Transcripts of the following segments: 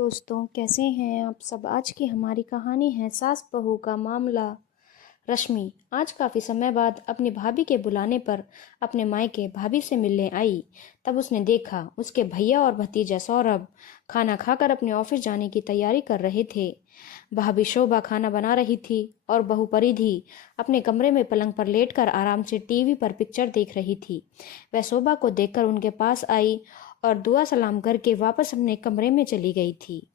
दोस्तों, कैसे हैं आप सब। आज की हमारी कहानी है सास बहू का मामला। रश्मि आज काफ़ी समय बाद अपनी भाभी के बुलाने पर अपने मायके भाभी से मिलने आई। तब उसने देखा उसके भैया और भतीजा सौरभ खाना खाकर अपने ऑफिस जाने की तैयारी कर रहे थे। भाभी शोभा खाना बना रही थी और बहू परिधि अपने कमरे में पलंग पर लेटकर आराम से टीवी पर पिक्चर देख रही थी। वह शोभा को देखकर उनके पास आई और दुआ सलाम करके वापस अपने कमरे में चली गई थी।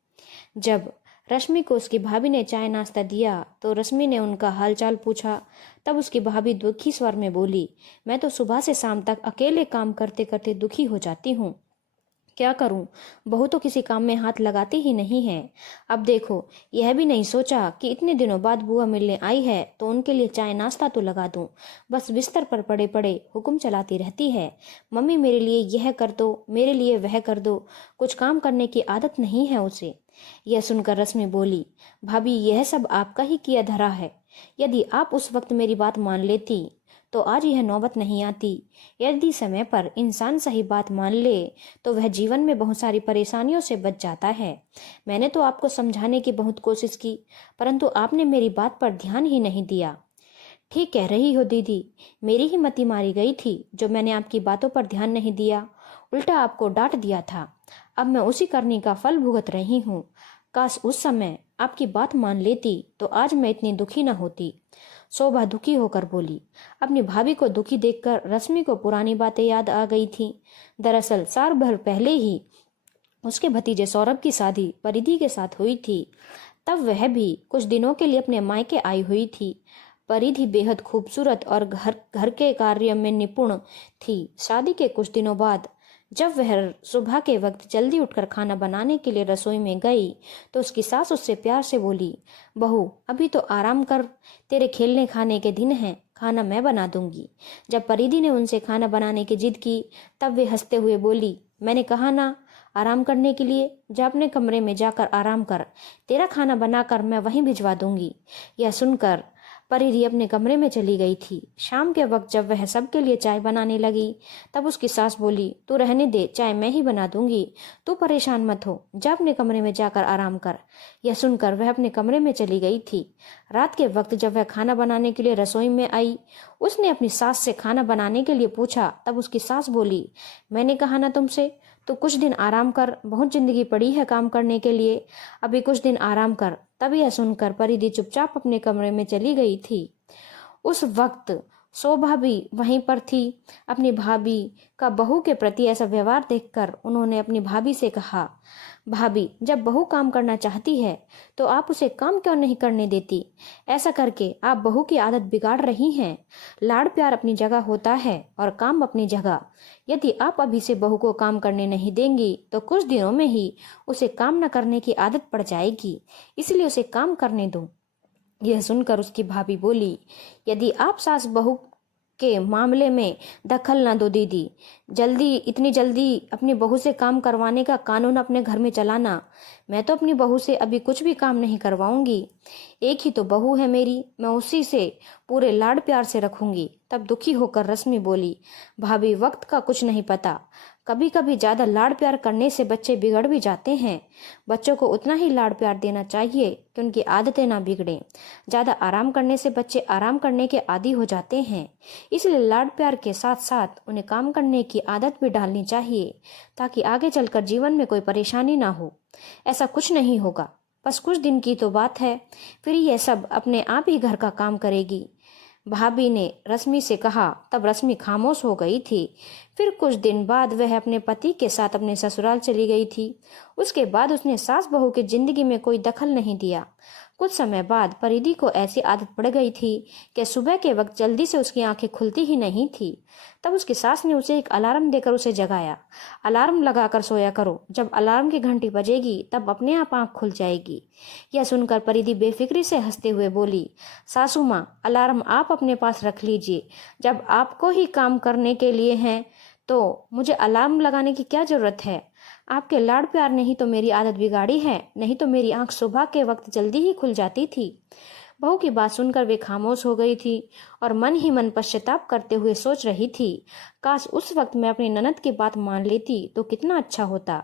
जब रश्मि को उसकी भाभी ने चाय नाश्ता दिया तो रश्मि ने उनका हालचाल पूछा। तब उसकी भाभी दुखी स्वर में बोली, मैं तो सुबह से शाम तक अकेले काम करते करते दुखी हो जाती हूँ। क्या करूं, बहू तो किसी काम में हाथ लगाती ही नहीं है। अब देखो, यह भी नहीं सोचा कि इतने दिनों बाद बुआ मिलने आई है तो उनके लिए चाय नाश्ता तो लगा दूं। बस बिस्तर पर पड़े पड़े हुक्म चलाती रहती है, मम्मी मेरे लिए यह कर दो, मेरे लिए वह कर दो। कुछ काम करने की आदत नहीं है उसे। यह सुनकर रश्मि बोली, भाभी यह सब आपका ही किया धरा है। यदि आप उस वक्त मेरी बात मान लेती तो आज यह नौबत नहीं आती। यदि समय पर इंसान सही बात मान ले तो वह जीवन में बहुत सारी परेशानियों से बच जाता है। मैंने तो आपको समझाने की बहुत कोशिश की, परंतु आपने मेरी बात पर ध्यान ही नहीं दिया। ठीक कह रही हो दीदी, मेरी ही मति मारी गई थी जो मैंने आपकी बातों पर ध्यान नहीं दिया, उल्टा आपको डांट दिया था। अब मैं उसी करनी का फल भुगत रही हूँ। काश उस समय आपकी बात मान लेती तो आज मैं इतनी दुखी न होती। शोभा दुखी होकर बोली। अपनी भाभी को दुखी देखकर रश्मि को पुरानी बातें याद आ गई थी। दरअसल साल भर पहले ही उसके भतीजे सौरभ की शादी परिधि के साथ हुई थी। तब वह भी कुछ दिनों के लिए अपने मायके आई हुई थी। परिधि बेहद खूबसूरत और घर के कार्य में निपुण थी। शादी के कुछ दिनों बाद जब वह सुबह के वक्त जल्दी उठकर खाना बनाने के लिए रसोई में गई तो उसकी सास उससे प्यार से बोली, बहू अभी तो आराम कर, तेरे खेलने खाने के दिन हैं, खाना मैं बना दूंगी। जब परिधि ने उनसे खाना बनाने की जिद की तब वे हंसते हुए बोली, मैंने कहा ना आराम करने के लिए, जा अपने कमरे में जाकर आराम कर, तेरा खाना बनाकर मैं वहीं भिजवा दूंगी। यह सुनकर परिधि अपने कमरे में चली गई थी। शाम के वक्त जब वह सबके लिए चाय बनाने लगी तब उसकी सास बोली, तू रहने दे, चाय मैं ही बना दूंगी, तू परेशान मत हो, जा अपने कमरे में जाकर आराम कर। यह सुनकर वह अपने कमरे में चली गई थी। रात के वक्त जब वह खाना बनाने के लिए रसोई में आई, उसने अपनी सास से खाना बनाने के लिए पूछा। तब उसकी सास बोली, मैंने कहा ना तुमसे, तो कुछ दिन आराम कर, बहुत जिंदगी पड़ी है काम करने के लिए, अभी कुछ दिन आराम कर। तब यह सुनकर परिधि चुपचाप अपने कमरे में चली गई थी। उस वक्त शोभा भी वहीं पर थी। अपनी भाभी का बहू के प्रति ऐसा व्यवहार देखकर उन्होंने अपनी भाभी से कहा, भाभी जब बहू काम करना चाहती है तो आप उसे काम क्यों नहीं करने देती। ऐसा करके आप बहू की आदत बिगाड़ रही हैं। लाड़ प्यार अपनी जगह होता है और काम अपनी जगह। यदि आप अभी से बहू को काम करने नहीं देंगी तो कुछ दिनों में ही उसे काम न करने की आदत पड़ जाएगी, इसलिए उसे काम करने दो। यह सुनकर उसकी भाभी बोली, यदि आप सास बहू के मामले में दखल न दो दीदी, इतनी जल्दी अपनी बहू से काम करवाने का कानून अपने घर में चलाना। मैं तो अपनी बहू से अभी कुछ भी काम नहीं करवाऊंगी। एक ही तो बहू है मेरी, मैं उसी से पूरे लाड़ प्यार से रखूंगी। तब दुखी होकर रश्मि बोली, भाभी वक्त का कुछ नहीं पता, कभी कभी ज्यादा लाड़ प्यार करने से बच्चे बिगड़ भी जाते हैं। बच्चों को उतना ही लाड़ प्यार देना चाहिए कि उनकी आदतें ना बिगड़ें। ज्यादा आराम करने से बच्चे आराम करने के आदी हो जाते हैं, इसलिए लाड़ प्यार के साथ साथ उन्हें काम करने की आदत भी डालनी चाहिए ताकि आगे चलकर जीवन में कोई परेशानी ना हो। ऐसा कुछ नहीं होगा, बस कुछ दिन की तो बात है, फिर यह सब अपने आप ही घर का काम करेगी, भाभी ने रश्मि से कहा। तब रश्मि खामोश हो गई थी। फिर कुछ दिन बाद वह अपने पति के साथ अपने ससुराल चली गई थी। उसके बाद उसने सास बहू की जिंदगी में कोई दखल नहीं दिया। कुछ समय बाद परिधि को ऐसी आदत पड़ गई थी कि सुबह के वक्त जल्दी से उसकी आंखें खुलती ही नहीं थी। तब उसकी सास ने उसे एक अलार्म देकर उसे जगाया, अलार्म लगाकर सोया करो, जब अलार्म की घंटी बजेगी तब अपने आप आंख खुल जाएगी। यह सुनकर परिधि बेफिक्री से हंसते हुए बोली, सासू माँ अलार्म आप अपने पास रख लीजिए, जब आपको ही काम करने के लिए हैं तो मुझे अलार्म लगाने की क्या जरूरत है। आपके लाड़ प्यार ने ही तो मेरी आदत बिगाड़ी है, नहीं तो मेरी आंख सुबह के वक्त जल्दी ही खुल जाती थी। बहू की बात सुनकर वे खामोश हो गई थी और मन ही मन पश्चाताप करते हुए सोच रही थी, काश उस वक्त मैं अपनी ननद की बात मान लेती तो कितना अच्छा होता।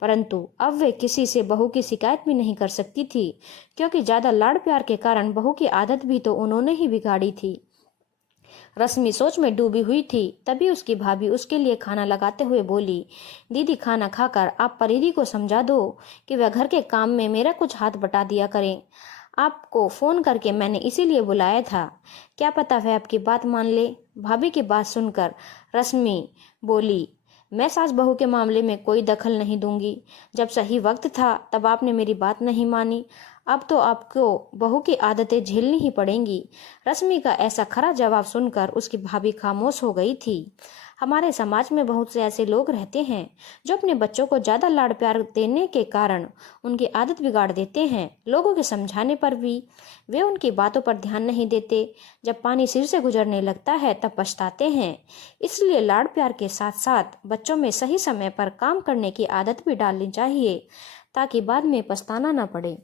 परंतु अब वे किसी से बहू की शिकायत भी नहीं कर सकती थी, क्योंकि ज्यादा लाड़ प्यार के कारण बहू की आदत भी तो उन्होंने ही बिगाड़ी थी। रश्मि सोच में डूबी हुई थी, तभी उसकी भाभी उसके लिए खाना लगाते हुए बोली, दीदी खाना खाकर आप परिधि को समझा दो कि वह घर के काम में मेरा कुछ हाथ बटा दिया करें। आपको फोन करके मैंने इसीलिए बुलाया था, क्या पता वह आपकी बात मान ले। भाभी की बात सुनकर रश्मि बोली, मैं सास बहू के मामले में कोई दखल नहीं दूंगी। जब सही वक्त था तब आपने मेरी बात नहीं मानी, अब तो आपको बहू की आदतें झेलनी ही पड़ेंगी। रश्मि का ऐसा खरा जवाब सुनकर उसकी भाभी खामोश हो गई थी। हमारे समाज में बहुत से ऐसे लोग रहते हैं जो अपने बच्चों को ज्यादा लाड़ प्यार देने के कारण उनकी आदत बिगाड़ देते हैं। लोगों के समझाने पर भी वे उनकी बातों पर ध्यान नहीं देते। जब पानी सिर से गुजरने लगता है तब पछताते हैं। इसलिए लाड़ प्यार के साथ साथ बच्चों में सही समय पर काम करने की आदत भी डालनी चाहिए, ताकि बाद में पछताना न पड़े।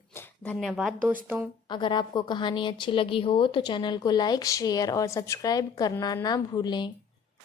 धन्यवाद दोस्तों। अगर आपको कहानी अच्छी लगी हो तो चैनल को लाइक, शेयर और सब्सक्राइब करना ना भूलें।